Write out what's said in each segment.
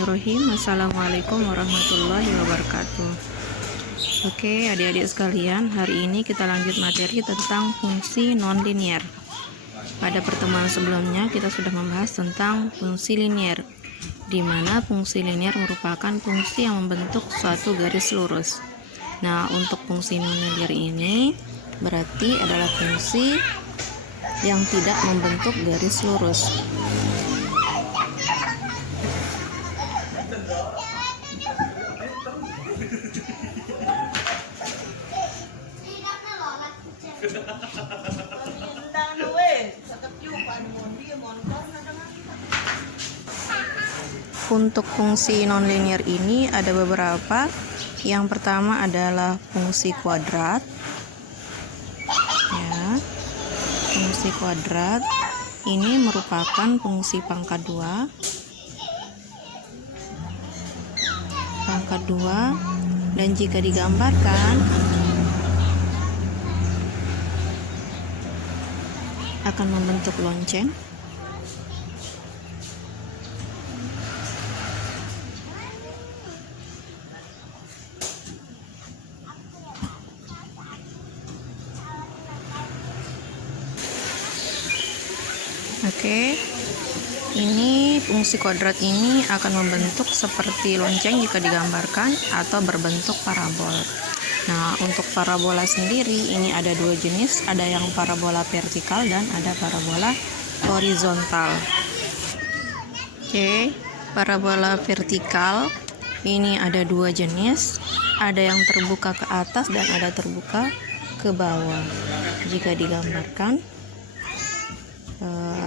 Bismillahirrahmanirrahim. Assalamualaikum warahmatullahi wabarakatuh. Oke, adik-adik sekalian, hari ini kita lanjut materi tentang fungsi nonlinier. Pada pertemuan sebelumnya kita sudah membahas tentang fungsi linier, di mana fungsi linier merupakan fungsi yang membentuk suatu garis lurus. Nah, untuk fungsi nonlinier ini berarti adalah fungsi yang tidak membentuk garis lurus. Untuk fungsi nonlinier ini ada beberapa. Yang pertama adalah fungsi kuadrat. Ya, fungsi kuadrat ini merupakan fungsi pangkat 2. Pangkat 2, dan jika digambarkan akan membentuk lonceng. Oke, ini fungsi kuadrat ini akan membentuk seperti lonceng jika digambarkan atau berbentuk parabol. Nah, untuk parabola sendiri ini ada dua jenis, ada yang parabola vertikal dan ada parabola horizontal. Oke, parabola vertikal ini ada dua jenis, ada yang terbuka ke atas dan ada terbuka ke bawah. Jika digambarkan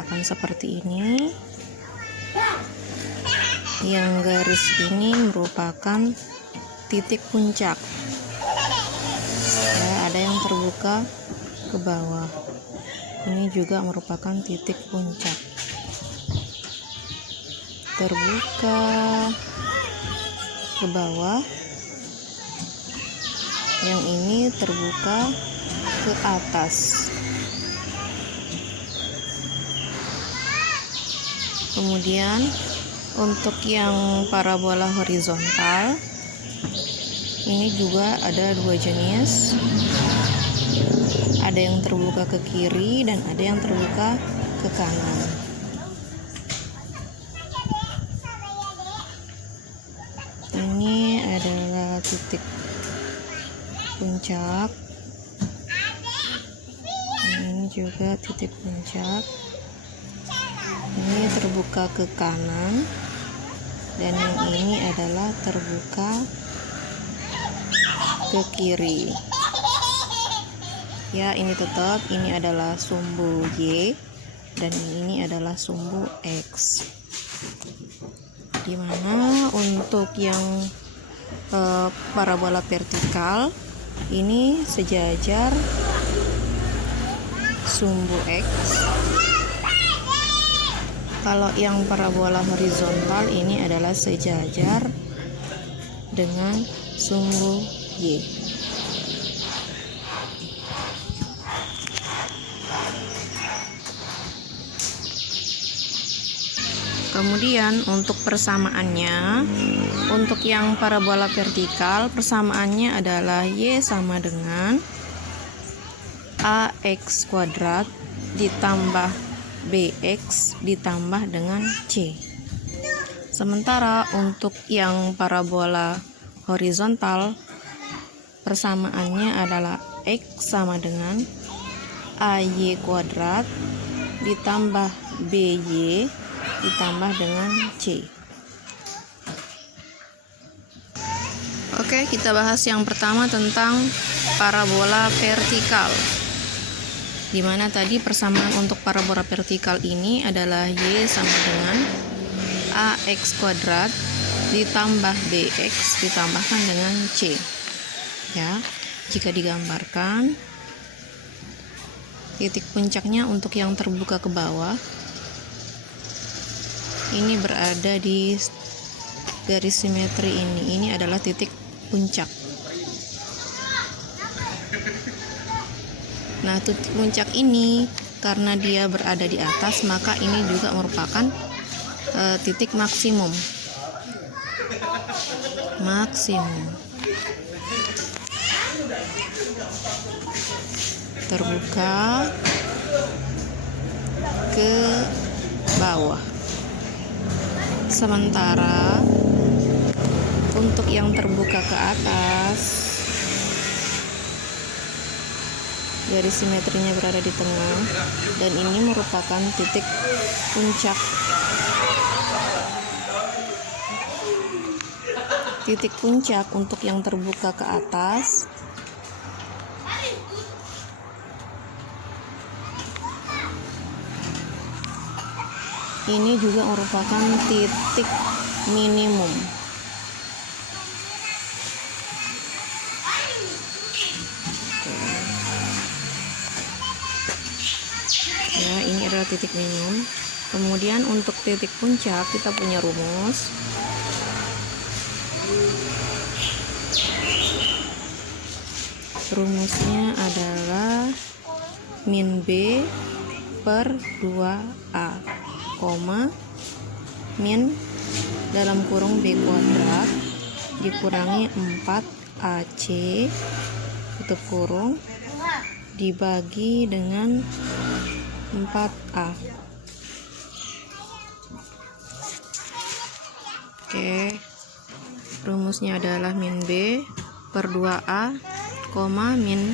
akan seperti ini. Yang garis ini merupakan titik puncak. Ya, ada yang terbuka ke bawah. Ini juga merupakan titik puncak. Terbuka ke bawah. Yang ini terbuka ke atas. Kemudian untuk yang parabola horizontal ini juga ada dua jenis, ada yang terbuka ke kiri dan ada yang terbuka ke kanan. Ini adalah titik puncak, ini juga titik puncak. Ini terbuka ke kanan dan yang ini adalah terbuka ke kiri. Ya, ini tetap ini adalah sumbu Y dan ini adalah sumbu X. Dimana untuk yang parabola vertikal ini sejajar sumbu X. Kalau yang parabola horizontal ini adalah sejajar dengan sumbu Y. Kemudian untuk persamaannya, untuk yang parabola vertikal persamaannya adalah Y sama dengan AX kuadrat ditambah BX ditambah dengan C. Sementara untuk yang parabola horizontal persamaannya adalah X sama dengan AY kuadrat ditambah BY ditambah dengan C. Oke, kita bahas yang pertama tentang parabola vertikal, di mana tadi persamaan untuk parabola vertikal ini adalah Y sama dengan AX kuadrat ditambah BX ditambahkan dengan C. Ya, jika digambarkan titik puncaknya untuk yang terbuka ke bawah ini berada di garis simetri ini. Ini adalah titik puncak. Nah, titik puncak ini karena dia berada di atas, maka ini juga merupakan titik maksimum. maksimum. Terbuka ke bawah. Sementara untuk yang terbuka ke atas, garis simetrinya berada di tengah, dan ini merupakan titik puncak. Titik puncak untuk yang terbuka ke atas ini juga merupakan titik minimum. Ya, ini adalah titik minimum. Kemudian untuk titik puncak kita punya rumus. Rumusnya adalah min B per 2A, min dalam kurung B kuadrat dikurangi 4AC tutup kurung dibagi dengan 4A. Oke, rumusnya adalah min B per 2A, min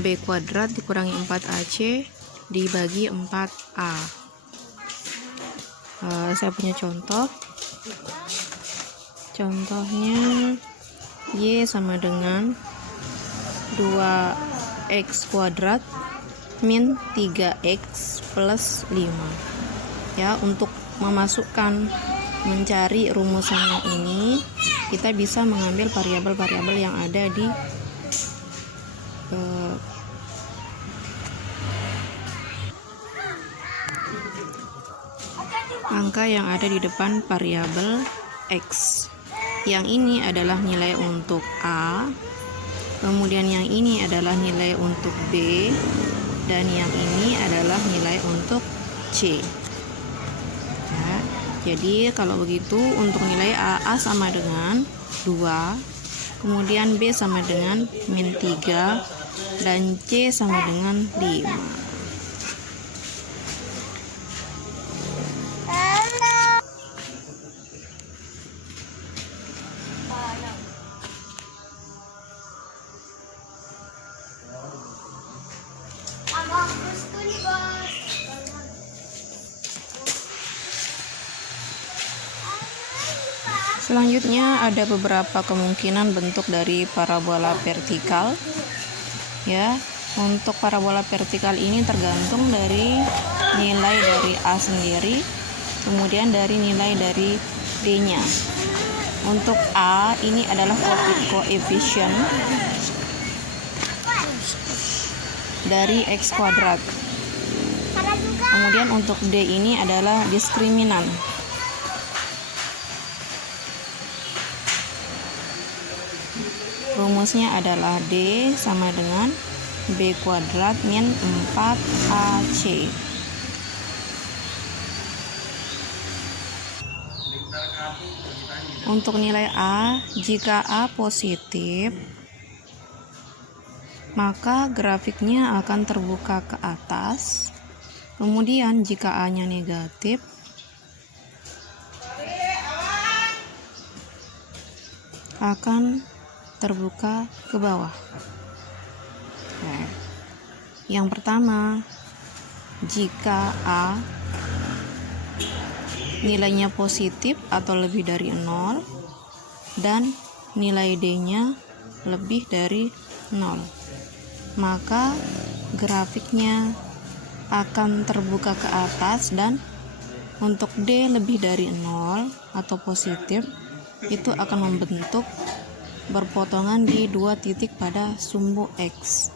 B kuadrat dikurangi 4AC dibagi 4A. Saya punya contoh. Contohnya Y sama dengan 2X kuadrat min 3X plus 5. Ya, untuk mencari rumusan yang ini, kita bisa mengambil variabel-variabel yang ada di angka yang ada di depan variabel X. Yang ini adalah nilai untuk A, kemudian yang ini adalah nilai untuk B, dan yang ini adalah nilai untuk C. Ya, jadi kalau begitu untuk nilai A sama dengan 2, kemudian B sama dengan min 3, dan C sama dengan 5. Selanjutnya ada beberapa kemungkinan bentuk dari parabola vertikal. Ya, untuk parabola vertikal ini tergantung dari nilai dari A sendiri, kemudian dari nilai dari D-nya. Untuk A ini adalah koefisien dari X kuadrat. Kemudian untuk D ini adalah diskriminan. Rumusnya adalah D sama dengan B kuadrat min 4AC. Untuk nilai A, jika A positif, maka grafiknya akan terbuka ke atas. Kemudian jika A-nya negatif, akan terbuka ke bawah. Nah, yang pertama, jika A nilainya positif atau lebih dari 0 dan nilai D-nya lebih dari 0, maka grafiknya akan terbuka ke atas, dan untuk D lebih dari 0 atau positif itu akan membentuk berpotongan di 2 titik pada sumbu X.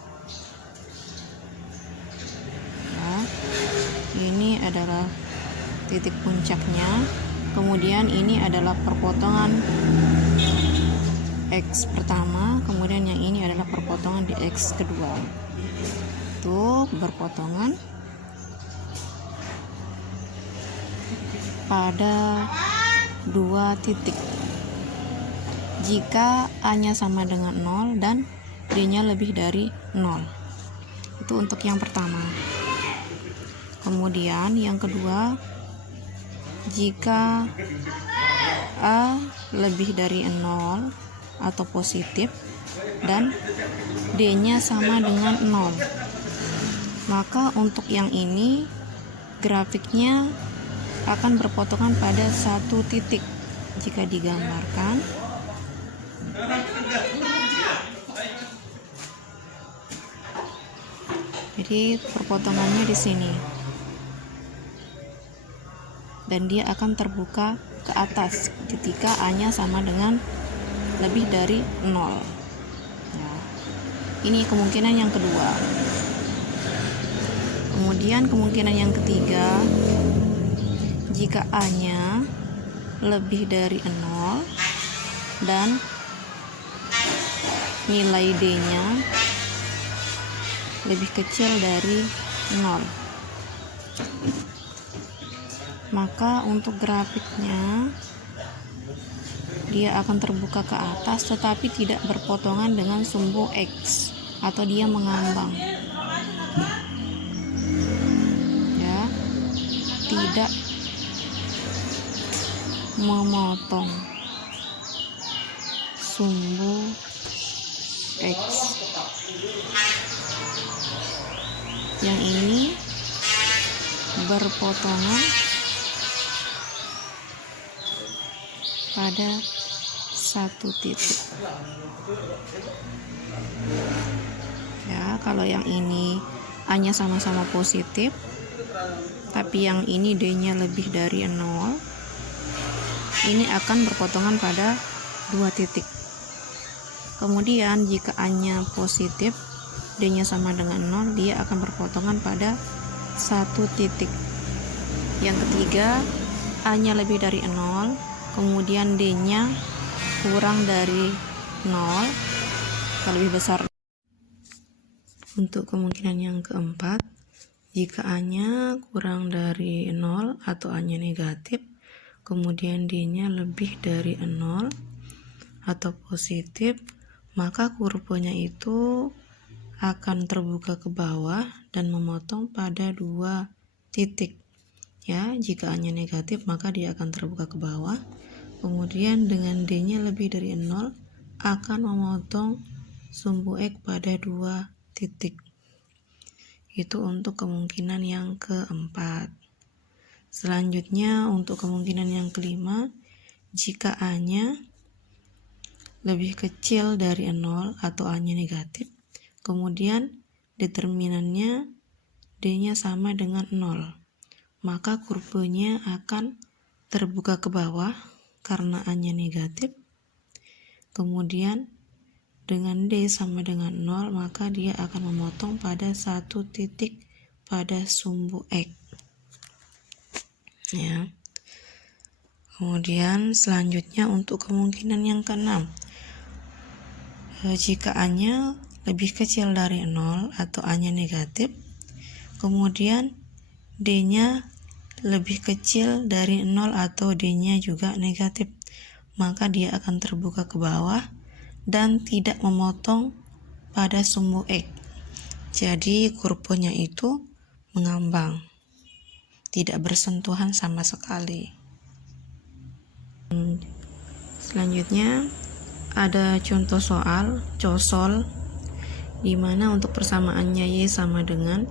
Nah, ini adalah titik puncaknya. Kemudian ini adalah perpotongan X pertama, kemudian yang ini adalah perpotongan di X kedua. Itu berpotongan pada 2 titik. jika A-nya sama dengan 0 dan D-nya lebih dari 0. Itu untuk yang pertama. Kemudian yang kedua, jika A lebih dari 0 atau positif dan D-nya sama dengan 0, maka untuk yang ini grafiknya akan berpotongan pada satu titik. Jika digambarkan, jadi perpotongannya di sini, dan dia akan terbuka ke atas ketika A-nya sama dengan lebih dari 0. Nah, ini kemungkinan yang kedua. Kemudian kemungkinan yang ketiga, jika A-nya lebih dari 0 dan nilai D-nya lebih kecil dari 0, maka untuk grafiknya dia akan terbuka ke atas tetapi tidak berpotongan dengan sumbu X, atau dia mengambang, ya, tidak memotong sumbu X. Yang ini berpotongan pada satu titik. Ya, kalau yang ini A-nya sama-sama positif, tapi yang ini D-nya lebih dari 0, ini akan berpotongan pada dua titik. Kemudian jika A-nya positif, D-nya sama dengan 0, dia akan berpotongan pada satu titik. Yang ketiga, A-nya lebih dari 0, kemudian D-nya kurang dari 0 atau lebih besar. Untuk kemungkinan yang keempat, jika A-nya kurang dari 0 atau A-nya negatif, kemudian D-nya lebih dari 0 atau positif, maka kurvanya itu akan terbuka ke bawah dan memotong pada dua titik. Ya, jika A-nya negatif maka dia akan terbuka ke bawah. Kemudian dengan D-nya lebih dari 0 akan memotong sumbu X pada dua titik. Itu untuk kemungkinan yang keempat. Selanjutnya untuk kemungkinan yang kelima, jika A-nya lebih kecil dari 0 atau A-nya negatif, kemudian determinannya D-nya sama dengan 0, maka kurvanya akan terbuka ke bawah karena A-nya negatif. Kemudian dengan D sama dengan 0, maka dia akan memotong pada satu titik pada sumbu X. Ya. Kemudian selanjutnya untuk kemungkinan yang keenam, jika A-nya lebih kecil dari 0 atau A-nya negatif, kemudian D-nya lebih kecil dari 0 atau D-nya juga negatif, maka dia akan terbuka ke bawah dan tidak memotong pada sumbu X. Jadi kurvanya itu mengambang, tidak bersentuhan sama sekali. Selanjutnya ada contoh soal cosol, di mana untuk persamaannya Y sama dengan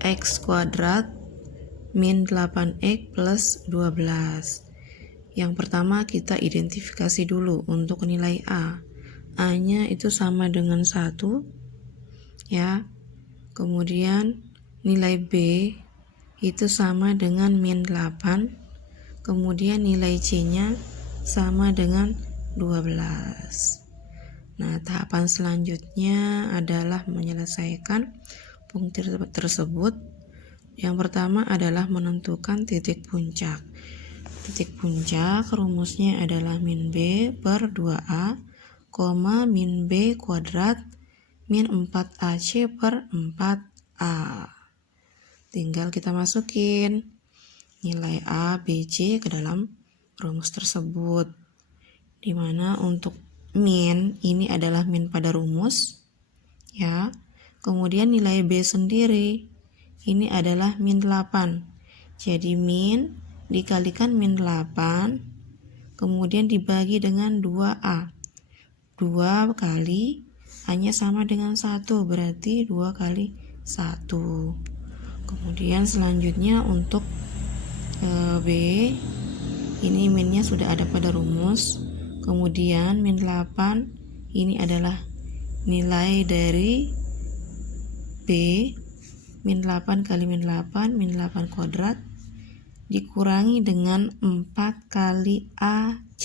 X kuadrat min 8X plus 12. Yang pertama kita identifikasi dulu untuk nilai A. A-nya itu sama dengan 1, ya. Kemudian nilai B itu sama dengan min 8. Kemudian nilai C-nya sama dengan 12. Nah, tahapan selanjutnya adalah menyelesaikan fungsi tersebut. Yang pertama adalah menentukan titik puncak. Titik puncak rumusnya adalah min B per 2A, min B kuadrat min 4AC per 4A. Tinggal kita masukin nilai A, B, C ke dalam rumus tersebut, dimana untuk min ini adalah min pada rumus ya. Kemudian nilai B sendiri ini adalah min 8. Jadi min dikalikan min 8 kemudian dibagi dengan 2A. 2 kali A-nya sama dengan 1, berarti 2 kali 1. Kemudian selanjutnya untuk B, ini minnya sudah ada pada rumus. Kemudian min 8 ini adalah nilai dari B, min 8 kali min 8 kuadrat dikurangi dengan 4 kali AC.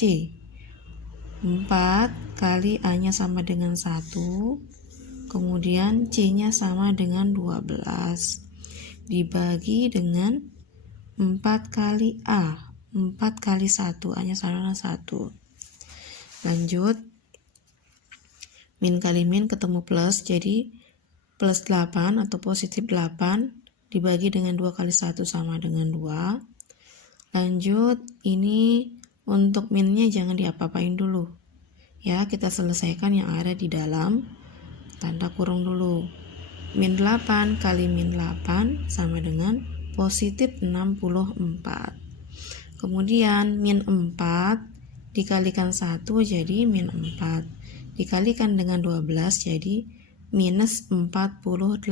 4 kali A-nya sama dengan 1, kemudian C-nya sama dengan 12, dibagi dengan 4 kali A. 4 kali 1, A-nya sama dengan 1. Lanjut, min kali min ketemu plus, jadi plus 8 atau positif 8 dibagi dengan 2 kali 1 sama dengan 2. Lanjut, ini untuk minnya jangan diapa-apain dulu ya, kita selesaikan yang ada di dalam tanda kurung dulu. Min 8 kali min 8 sama dengan positif 64. Kemudian min 4 dikalikan 1 jadi min 4, dikalikan dengan 12 jadi minus 48.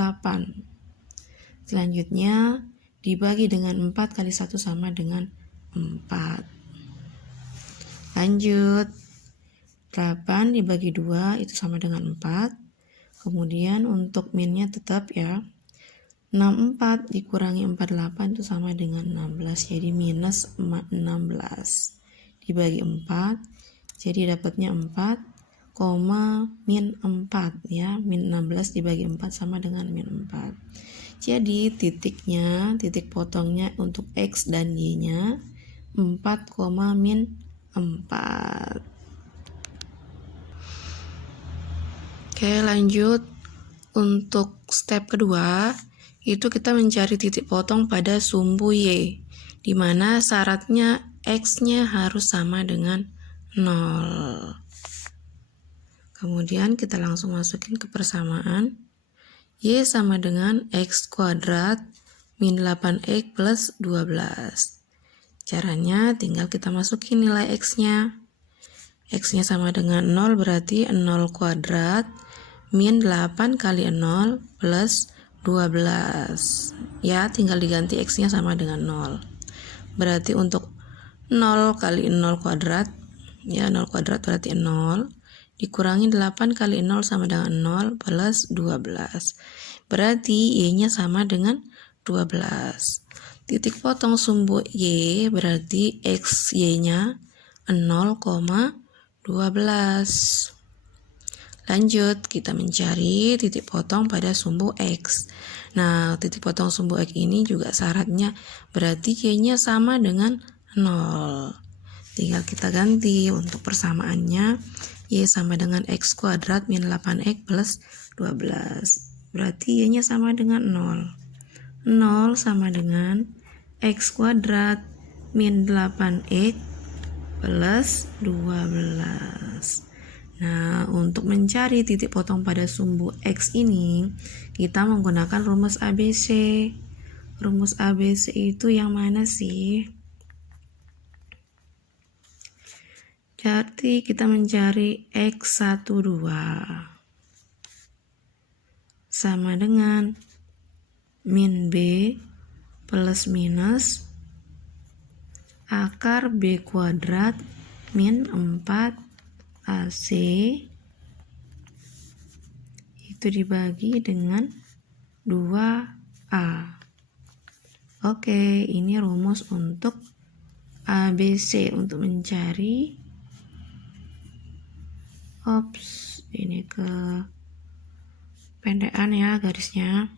Selanjutnya dibagi dengan 4 kali 1 sama dengan 4. Lanjut, 8 dibagi 2 itu sama dengan 4. Kemudian untuk minnya tetap ya, 64 dikurangi 48 itu sama dengan 16, jadi minus 16. Dibagi 4, jadi dapatnya 4, min 4 ya, min 16 dibagi 4 sama dengan min 4. Jadi titiknya, titik potongnya untuk X dan Y-nya 4, min 4. Oke, lanjut. Untuk step kedua, itu kita mencari titik potong pada sumbu Y, di mana syaratnya X-nya harus sama dengan 0. Kemudian kita langsung masukin ke persamaan. Y sama dengan X kuadrat min 8X plus 12. Caranya tinggal kita masukin nilai X-nya. X-nya sama dengan 0, berarti 0 kuadrat min 8 kali 0 plus 12. Ya, tinggal diganti X-nya sama dengan 0. Berarti untuk 0 kali 0 kuadrat, ya 0 kuadrat berarti 0, dikurangi 8 kali 0 sama dengan 0 plus 12. Berarti Y-nya sama dengan 12. Titik potong sumbu Y berarti X Y-nya 0,12. Lanjut, kita mencari titik potong pada sumbu X. Nah, titik potong sumbu X ini juga syaratnya berarti Y-nya sama dengan 0. Tinggal kita ganti untuk persamaannya. Y sama dengan X kuadrat min 8X plus 12. Berarti Y-nya sama dengan 0. 0 sama dengan X kuadrat min 8X plus 12. Nah, untuk mencari titik potong pada sumbu X ini, kita menggunakan rumus ABC. Rumus ABC itu yang mana sih? Jadi kita mencari X12 sama dengan min B plus minus akar B kuadrat min 4 AC itu dibagi dengan 2A. Oke, ini rumus untuk ABC untuk mencari ini ke pendekan ya garisnya.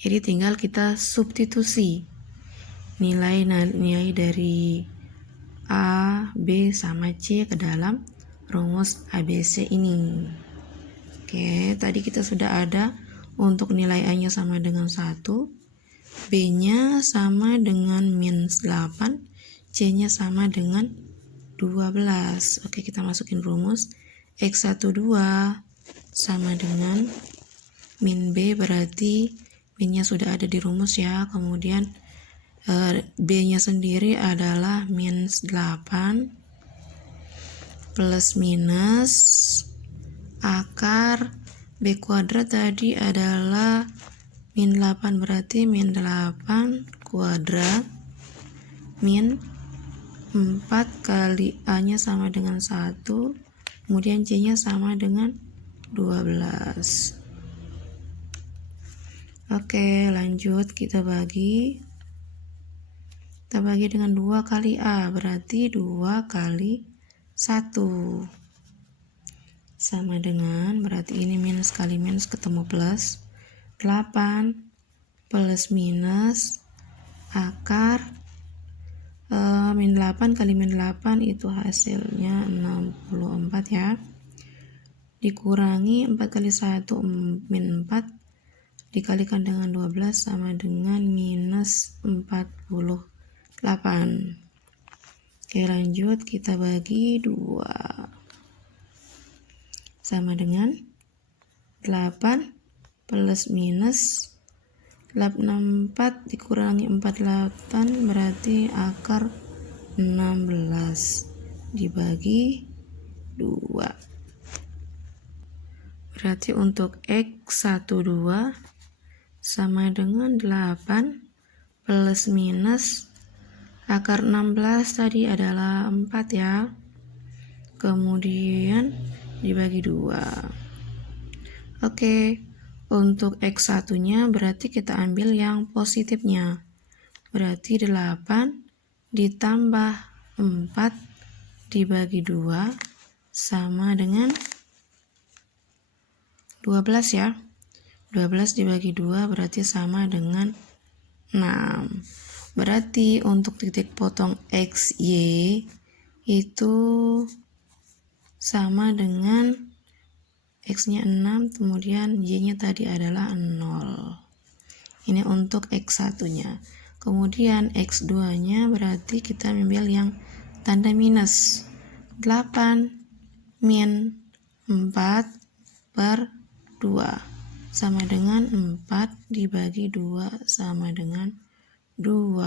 Jadi tinggal kita substitusi nilai dari A, B, sama C ke dalam rumus ABC ini. Oke, tadi kita sudah ada untuk nilai A-nya sama dengan 1, B-nya sama dengan min 8, C-nya sama dengan 12. Oke, kita masukin rumus. X12 sama dengan min B, berarti minnya sudah ada di rumus ya. Kemudian B-nya sendiri adalah min 8 plus minus akar B kuadrat tadi adalah min 8, berarti min 8 kuadrat min 4 kali A-nya sama dengan 1, kemudian C-nya sama dengan 12. Oke, lanjut kita bagi dengan 2 kali A, berarti 2 kali 1 sama dengan, berarti ini minus kali minus ketemu plus, 8 plus minus akar min 8 kali min 8 itu hasilnya 64 ya, dikurangi 4 kali 1 min 4 dikalikan dengan 12 sama dengan minus 48. Oke, lanjut kita bagi 2 sama dengan 8 plus minus 64 dikurangi 48 berarti akar 16 dibagi 2. Berarti untuk X12 sama dengan 8 plus minus akar 16 tadi adalah 4 ya. Kemudian dibagi 2. Oke, untuk X1-nya berarti kita ambil yang positifnya. Berarti 8 ditambah 4 dibagi 2 sama dengan 12 ya. 12 dibagi 2 berarti sama dengan 6. Berarti untuk titik potong XY itu sama dengan X-nya 6, kemudian Y-nya tadi adalah 0. Ini untuk X1-nya. Kemudian X2-nya berarti kita ambil yang tanda minus. 8 min 4 per 2 sama dengan 4 dibagi 2 sama dengan 2.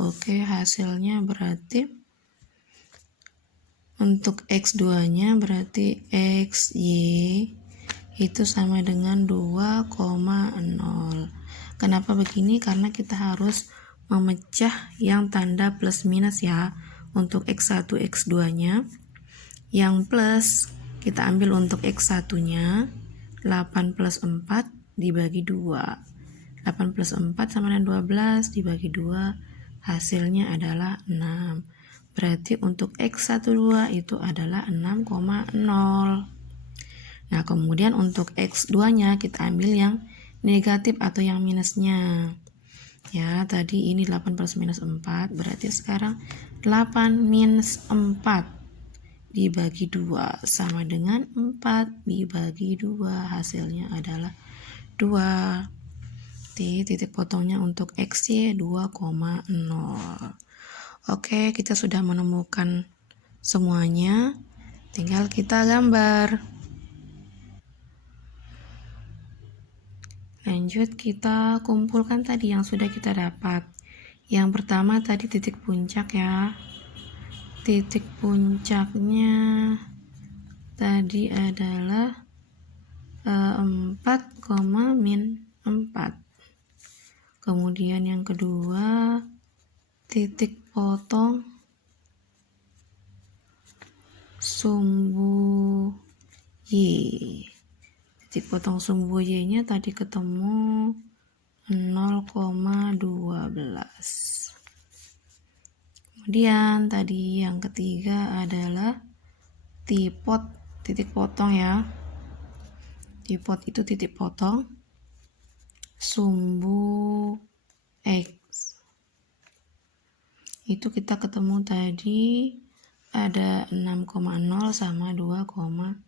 Oke, hasilnya berarti untuk X2 nya berarti XY itu sama dengan 2,0. Kenapa begini? Karena kita harus memecah yang tanda plus minus ya. Untuk X1 X2 nya yang plus kita ambil untuk X1 nya 8 plus 4 dibagi 2. 8 plus 4 sama dengan 12 dibagi 2, hasilnya adalah 6. Berarti untuk X12 itu adalah 6,0. Nah, kemudian untuk X2-nya kita ambil yang negatif atau yang minusnya. Ya, tadi ini 8 plus minus 4, berarti sekarang 8 minus 4 dibagi 2 sama dengan 4 dibagi 2, hasilnya adalah 2. Titik potongnya untuk XY 2,0. Oke, kita sudah menemukan semuanya, tinggal kita gambar. Lanjut kita kumpulkan tadi yang sudah kita dapat. Yang pertama tadi titik puncak ya. Titik puncaknya tadi adalah 4, min 4. Kemudian yang kedua titik potong sumbu Y. Titik potong sumbu Y-nya tadi ketemu 0,12. Kemudian tadi yang ketiga adalah tipot, titik potong ya. Tipot itu titik potong sumbu X. Itu kita ketemu tadi ada 6,0 sama 2,0.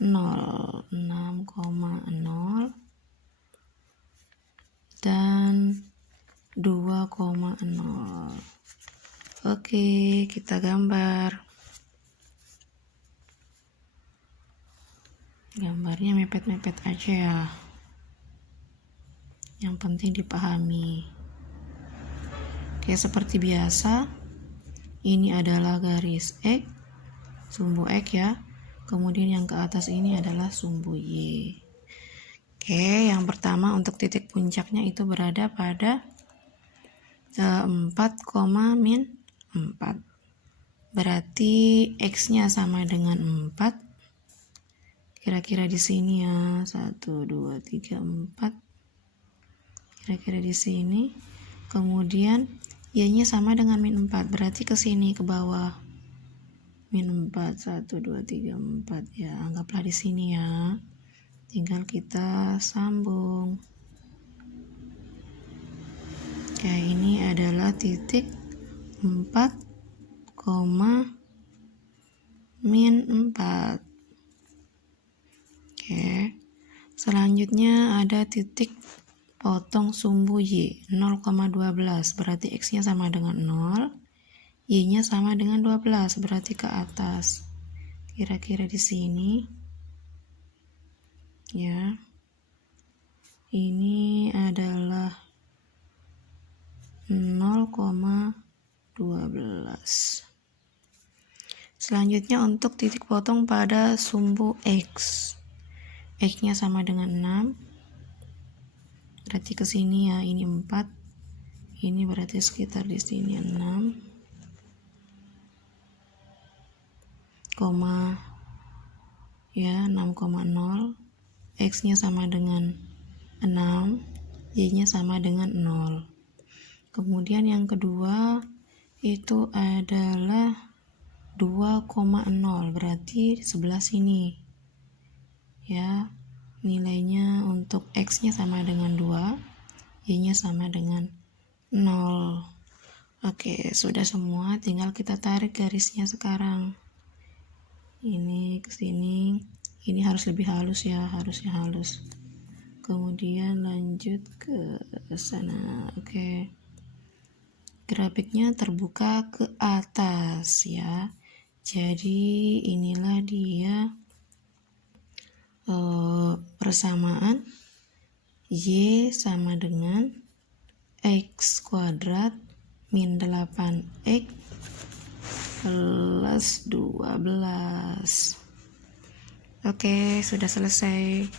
6,0 dan 2,0. Oke, kita gambar. Gambarnya mepet-mepet aja ya, yang penting dipahami. Oke, seperti biasa, ini adalah garis X, sumbu X ya. Kemudian yang ke atas ini adalah sumbu Y. Oke, yang pertama untuk titik puncaknya itu berada pada 4, min 4. Berarti X-nya sama dengan 4. Kira-kira di sini ya. 1, 2, 3, 4. Kira-kira di sini. Kemudian Y-nya sama dengan min 4. Berarti ke sini ke bawah. Min 4, 1, 2, 3, 4 ya. Anggaplah di sini ya. Tinggal kita sambung. Oke, ini adalah titik 4, min 4. Oke. Selanjutnya ada titik potong sumbu Y 0,12. Berarti X-nya sama dengan 0. Y-nya sama dengan 12. Berarti ke atas. Kira-kira di sini. Ya. Ini adalah 0,12. Selanjutnya untuk titik potong pada sumbu X. X-nya sama dengan 6. Berarti ke sini ya, ini 4. Ini berarti sekitar di sini 6. Ya, 6,0. X-nya sama dengan 6. Y-nya sama dengan 0. Kemudian yang kedua itu adalah 2,0. Berarti sebelah sini. Ya, nilainya untuk X-nya sama dengan 2, Y-nya sama dengan 0. Oke, sudah semua, tinggal kita tarik garisnya sekarang. Ini ke sini. Ini harus lebih halus ya, harusnya halus. Kemudian lanjut ke sana. Oke. Grafiknya terbuka ke atas ya. Jadi inilah dia persamaan Y sama dengan X kuadrat min 8X plus 12. Oke, sudah selesai.